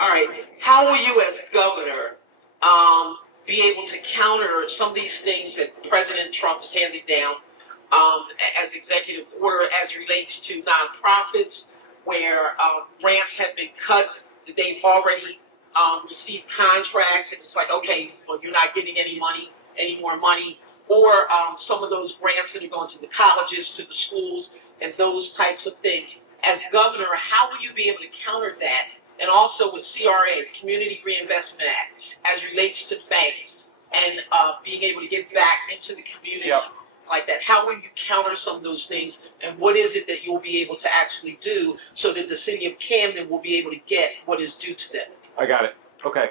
All right. How will you, as governor, be able to counter some of these things that President Trump has handed down as executive order as it relates to nonprofits, where grants have been cut? They've already received contracts, and it's like, okay, well, you're not getting any more money, or some of those grants that are going to the colleges, to the schools, and those types of things. As governor, how will you be able to counter that? And also with CRA, Community Reinvestment Act, as relates to banks and being able to get back into the community like that. How will you counter some of those things? And what is it that you'll be able to actually do so that the city of Camden will be able to get what is due to them? I got it. Okay.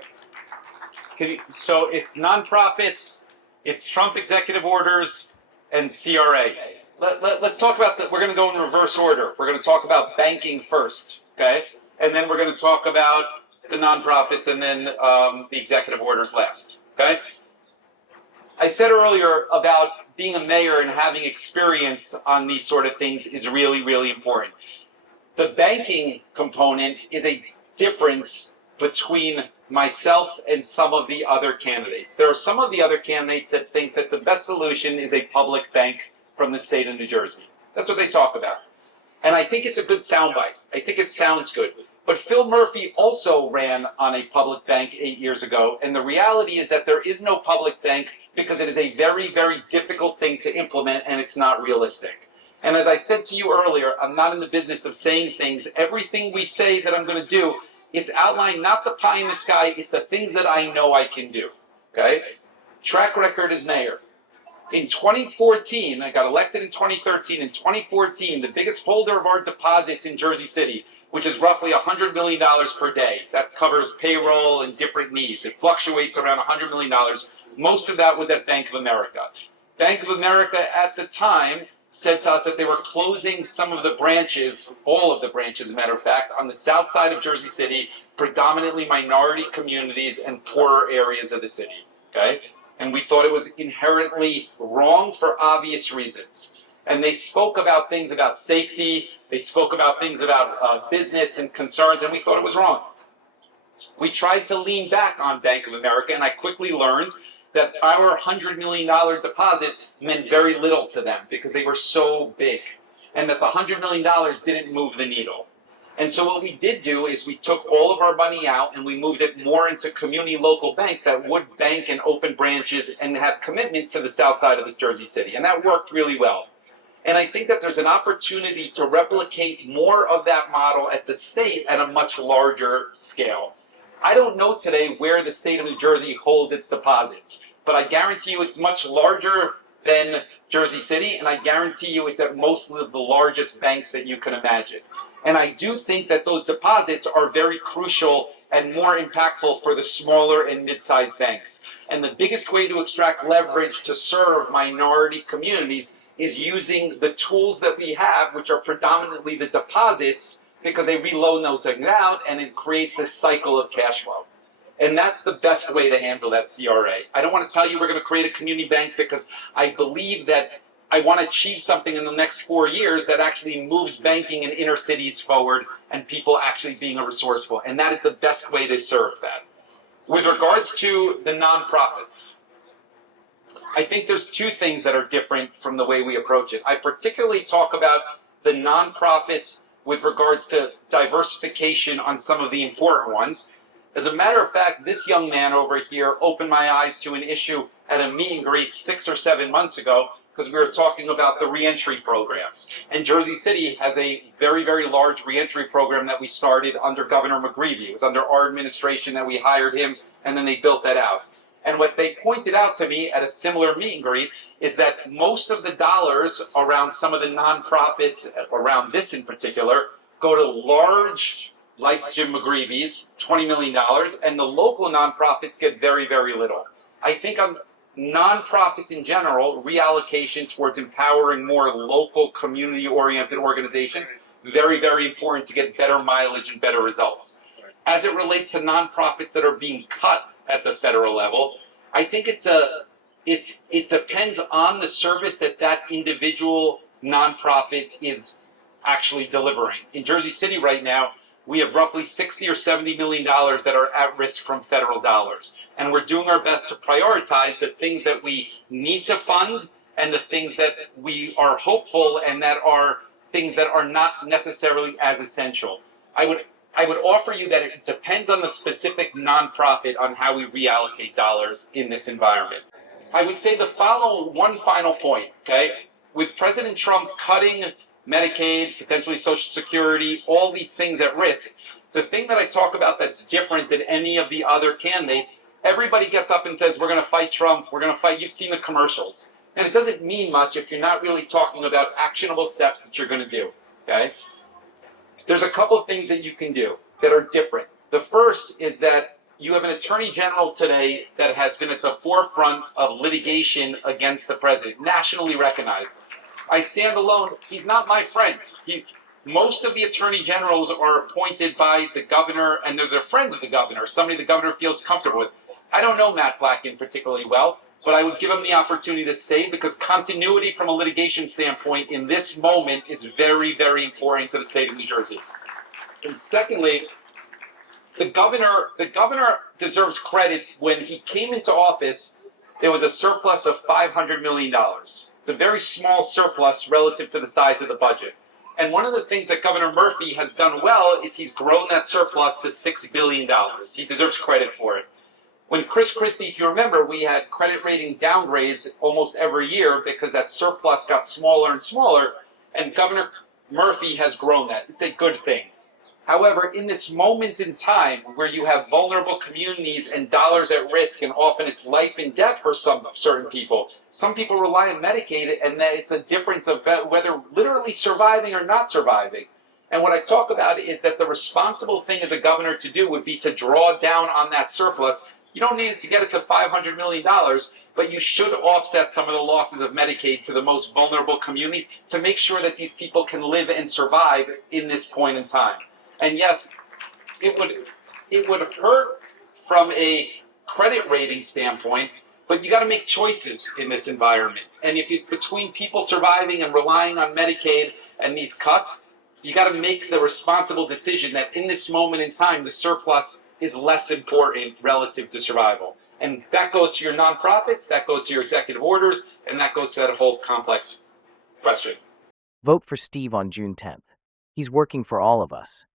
So it's nonprofits, it's Trump executive orders, and CRA. Let's talk about that. We're going to go in reverse order. We're going to talk about banking first, okay? And then we're going to talk about the nonprofits and then the executive orders last, okay? I said earlier about being a mayor and having experience on these sort of things is really, really important. The banking component is a difference between myself and some of the other candidates. There are some of the other candidates that think that the best solution is a public bank from the state of New Jersey. That's what they talk about. And I think it's a good soundbite. I think it sounds good. But Phil Murphy also ran on a public bank 8 years ago, and the reality is that there is no public bank because it is a very, very difficult thing to implement, and it's not realistic. And as I said to you earlier, I'm not in the business of saying things. Everything we say that I'm going to do, it's outlined, not the pie in the sky, it's the things that I know I can do, okay? Track record as mayor. In 2014, I got elected in 2013. In 2014, the biggest holder of our deposits in Jersey City, which is roughly $100 million per day. That covers payroll and different needs. It fluctuates around $100 million. Most of that was at Bank of America. Bank of America at the time said to us that they were closing some of the branches, all of the branches, as a matter of fact, on the south side of Jersey City, predominantly minority communities and poorer areas of the city, okay? And we thought it was inherently wrong for obvious reasons. And they spoke about things about safety, they spoke about things about business and concerns, and we thought it was wrong. We tried to lean back on Bank of America, and I quickly learned that our $100 million deposit meant very little to them because they were so big, and that the $100 million didn't move the needle. And so what we did do is we took all of our money out and we moved it more into community local banks that would bank and open branches and have commitments to the south side of this Jersey City. And that worked really well. And I think that there's an opportunity to replicate more of that model at the state at a much larger scale. I don't know today where the state of New Jersey holds its deposits, but I guarantee you it's much larger than Jersey City, and I guarantee you it's at most of the largest banks that you can imagine. And I do think that those deposits are very crucial and more impactful for the smaller and mid-sized banks. And the biggest way to extract leverage to serve minority communities is using the tools that we have, which are predominantly the deposits, because they reload those things out and it creates this cycle of cash flow. And that's the best way to handle that CRA. I don't want to tell you we're going to create a community bank because I believe that I want to achieve something in the next 4 years that actually moves banking in inner cities forward and people actually being resourceful. And that is the best way to serve that. With regards to the nonprofits, I think there's two things that are different from the way we approach it. I particularly talk about the nonprofits with regards to diversification on some of the important ones. As a matter of fact, this young man over here opened my eyes to an issue at a meet and greet 6 or 7 months ago because we were talking about the reentry programs. And Jersey City has a very, very large reentry program that we started under Governor McGreevey. It was under our administration that we hired him, and then they built that out. And what they pointed out to me at a similar meet and greet is that most of the dollars around some of the nonprofits, around this in particular, go to large, like Jim McGreevey's, $20 million, and the local nonprofits get very, very little. I think on nonprofits in general, reallocation towards empowering more local community-oriented organizations, very, very important to get better mileage and better results. As it relates to nonprofits that are being cut at the federal level, I think it depends on the service that that individual nonprofit is actually delivering. In Jersey City right now, we have roughly $60 or $70 million that are at risk from federal dollars. And we're doing our best to prioritize the things that we need to fund and the things that we are hopeful and that are things that are not necessarily as essential. I would offer you that it depends on the specific nonprofit on how we reallocate dollars in this environment. I would say one final point, okay? With President Trump cutting Medicaid, potentially Social Security, all these things at risk, the thing that I talk about that's different than any of the other candidates, everybody gets up and says, we're going to fight Trump, we're going to fight, you've seen the commercials. And it doesn't mean much if you're not really talking about actionable steps that you're going to do, okay? There's a couple of things that you can do that are different. The first is that you have an attorney general today that has been at the forefront of litigation against the president, nationally recognized. I stand alone. He's not my friend. Most of the attorney generals are appointed by the governor, and they're friends of the governor, somebody the governor feels comfortable with. I don't know Matt Blackton particularly well, but I would give him the opportunity to stay because continuity from a litigation standpoint in this moment is very, very important to the state of New Jersey. And secondly, the governor deserves credit. When he came into office, there was a surplus of $500 million. It's a very small surplus relative to the size of the budget. And one of the things that Governor Murphy has done well is he's grown that surplus to $6 billion. He deserves credit for it. When Chris Christie, if you remember, we had credit rating downgrades almost every year because that surplus got smaller and smaller, and Governor Murphy has grown that. It's a good thing. However, in this moment in time where you have vulnerable communities and dollars at risk, and often it's life and death for certain people, some people rely on Medicaid, and that it's a difference of whether literally surviving or not surviving. And what I talk about is that the responsible thing as a governor to do would be to draw down on that surplus. You don't need it to get it to $500 million, but you should offset some of the losses of Medicaid to the most vulnerable communities to make sure that these people can live and survive in this point in time. And yes, it would hurt from a credit rating standpoint, but you got to make choices in this environment. And if it's between people surviving and relying on Medicaid and these cuts, you got to make the responsible decision that in this moment in time, the surplus is less important relative to survival. And that goes to your nonprofits, that goes to your executive orders, and that goes to that whole complex question. Vote for Steve on June 10th. He's working for all of us.